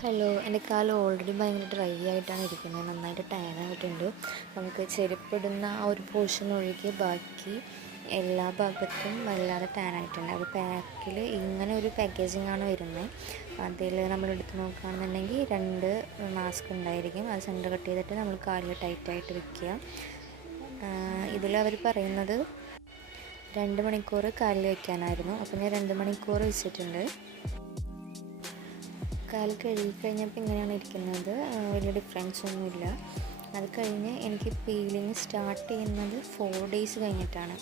Hello എന്റെ കാലം already ഭയങ്കര ഡ്രൈ ആയിട്ടാണ് ഇരിക്കുന്നത്. നന്നായിട്ട് ടാൻ ആയിട്ടുണ്ട്. നമുക്ക് ചെരുപ്പിടുന്ന ആ ഒരു പോർഷൻ ഒഴികെ ബാക്കി എല്ലാ ഭാഗത്തും വല്ലാതെ ടാൻ ആയിട്ടുണ്ട്. അത് പാക്കിൽ ഇങ്ങനെ ഒരു പാക്കേജിംഗ് ആണ് വരുന്നത് അതിൽ നമ്മൾ എടുത്ത് നോക്കുകയാണെന്നുണ്ടെങ്കിൽ രണ്ട് മാസ്ക് ഉണ്ടായിരിക്കും. അത് സെന്റർ കട്ട് ചെയ്തിട്ട് നമ്മൾ കാലിൽ ടൈറ്റായിട്ട് വെക്കുക. ഇതിൽ അവർ പറയുന്നത് രണ്ട് മണിക്കൂർ കാലിൽ വയ്ക്കാനായിരുന്നു അപ്പോൾ ഞാൻ രണ്ട് മണിക്കൂർ വെച്ചിട്ടുണ്ട്. കാൽ കഴുകി കഴിഞ്ഞപ്പോൾ ഇങ്ങനെയാണ് ഇരിക്കുന്നത്. വലിയ ഡിഫറൻസ് ഒന്നുമില്ല. അത് കഴിഞ്ഞ് എനിക്ക് പീലിങ് സ്റ്റാർട്ട് ചെയ്യുന്നത് ഫോർ ഡേയ്സ് കഴിഞ്ഞിട്ടാണ്.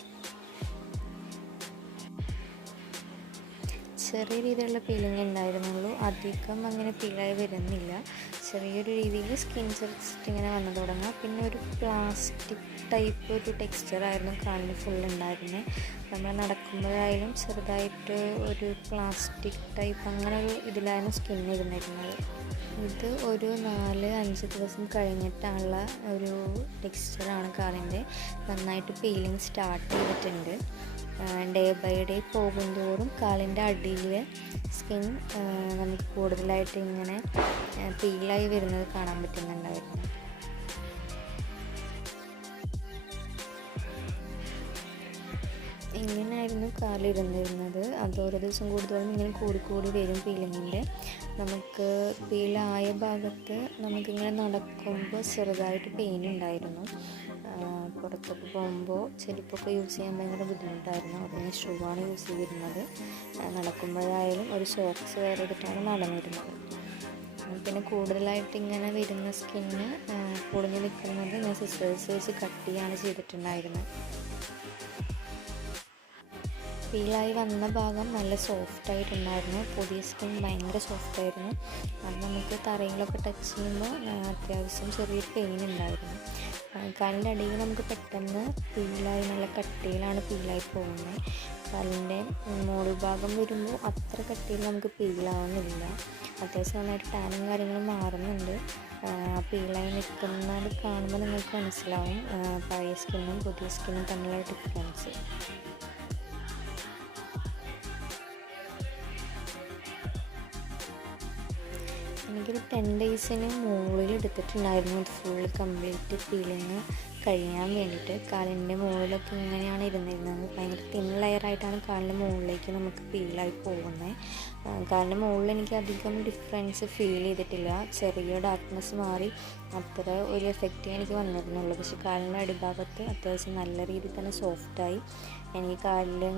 ചെറിയ രീതിയിലുള്ള പീലിംഗ് ഉണ്ടായിരുന്നുള്ളൂ. അധികം അങ്ങനെ പീലായി വരുന്നില്ല. ചെറിയൊരു രീതിയിൽ സ്കിൻ ജസ്റ്റ് ഇങ്ങനെ വന്നു തുടങ്ങുക പിന്നെ ഒരു പ്ലാസ്റ്റിക് ടൈപ്പ് ഒരു ടെക്സ്ചറായിരുന്നു കാലിന് ഫുൾ ഉണ്ടായിരുന്നത് നമ്മൾ നടക്കുമ്പോഴായാലും ചെറുതായിട്ട് ഒരു പ്ലാസ്റ്റിക് ടൈപ്പ് അങ്ങനെ ഒരു ഇതിലായിരുന്നു സ്കിൻ ഇരുന്നിരുന്നത്. ഇത് ഒരു നാല് അഞ്ച് ദിവസം കഴിഞ്ഞിട്ടുള്ള ഒരു ടെക്സ്ചറാണ് കാലിന്റെ. നന്നായിട്ട് പീലിങ് സ്റ്റാർട്ട് ചെയ്തിട്ടുണ്ട്. ഡേ ബൈ ഡേ പോകുന്തോറും കാലിന്റെ അടിയിൽ സ്കിൻ നമുക്ക് കൂടുതലായിട്ട് ഇങ്ങനെ പീലായി വരുന്നത് കാണാൻ പറ്റുന്നുണ്ടായിരുന്നു. ഇങ്ങനെയായിരുന്നു കാലിരുന്നിരുന്നത് അത് ഓരോ ദിവസം കൂടുതലും ഇങ്ങനെ കൂടി കൂടി വരും പീലിങ്ങിന്റെ നമുക്ക് പീലായ ഭാഗത്ത് നമുക്കിങ്ങനെ നടക്കുമ്പോൾ ചെറുതായിട്ട് പെയിൻ ഉണ്ടായിരുന്നു. പുറത്തൊക്കെ പോകുമ്പോൾ ചെരുപ്പൊക്കെ യൂസ് ചെയ്യാൻ ഭയങ്കര ബുദ്ധിമുട്ടായിരുന്നു. അപ്പോൾ ഞാൻ ഷൂ ആണ് യൂസ് ചെയ്തിരുന്നത്. നടക്കുമ്പോഴായാലും ഒരു സോക്സ് വേറെ ചെയ്തിട്ടാണ് നടന്നിരുന്നത്. പിന്നെ കൂടുതലായിട്ട് ഇങ്ങനെ വരുന്ന സ്കിന്ന് പൊളിഞ്ഞ് നിൽക്കുന്നത് ഞാൻ സിസ്റ്റേഴ്സ് വെച്ച് കട്ട് ചെയ്യാണ് ചെയ്തിട്ടുണ്ടായിരുന്നത്. ഫീലായി വന്ന ഭാഗം നല്ല സോഫ്റ്റ് ആയിട്ടുണ്ടായിരുന്നു. പുതിയ സ്കിൻ ഭയങ്കര സോഫ്റ്റ് ആയിരുന്നു. അത് നമുക്ക് തറയിലൊക്കെ ടച്ച് ചെയ്യുമ്പോൾ അത്യാവശ്യം ചെറിയൊരു പെയിൻ ഉണ്ടായിരുന്നു. കാലിന്റെ അടിയിൽ നമുക്ക് പെട്ടെന്ന് പീലായി നല്ല കട്ടിയിലാണ് പീലായി പോകുന്നത്. കാലിന്റെ മോൾ ഭാഗം വരുമ്പോൾ അത്ര കട്ടിയിൽ നമുക്ക് പീലാവുന്നില്ല. അത്യാവശ്യം നന്നായിട്ട് ടാനും കാര്യങ്ങളും മാറുന്നുണ്ട്. പീലായി നിൽക്കുന്നത് കാണുമ്പോൾ നിങ്ങൾക്ക് മനസ്സിലാവും. പഴയ സ്കിന്നും പുതിയ സ്കിന്നും തമ്മിലുള്ള ഡിഫറൻസ് എനിക്കൊരു ടെൻ ഡേയ്സിന് മുകളിൽ എടുത്തിട്ടുണ്ടായിരുന്നു. അത് ഫുള്ള് കംപ്ലീറ്റ് പീലിങ് കഴിയാൻ വേണ്ടിയിട്ട് കാലിന്റെ മുകളിലൊക്കെ ഇങ്ങനെയാണ് ഇരുന്നിരുന്നത്. ഭയങ്കര തിൻ ലെയറായിട്ടാണ് കാലിന്റെ മുകളിലേക്ക് നമുക്ക് പീലായി പോകുന്നത് കാലിന്റെ മുകളിൽ എനിക്ക് അധികം ഡിഫറൻസ് ഫീൽ ചെയ്തിട്ടില്ല. ചെറിയ ഡാർക്ക്നെസ് മാറി അത്ര ഒരു എഫക്റ്റ് എനിക്ക് വന്നിരുന്നുള്ളൂ. പക്ഷേ കാലിന്റെ അടിഭാഗത്ത് അത്യാവശ്യം നല്ല രീതിയിൽ തന്നെ സോഫ്റ്റായി എനിക്ക് കാലിൽ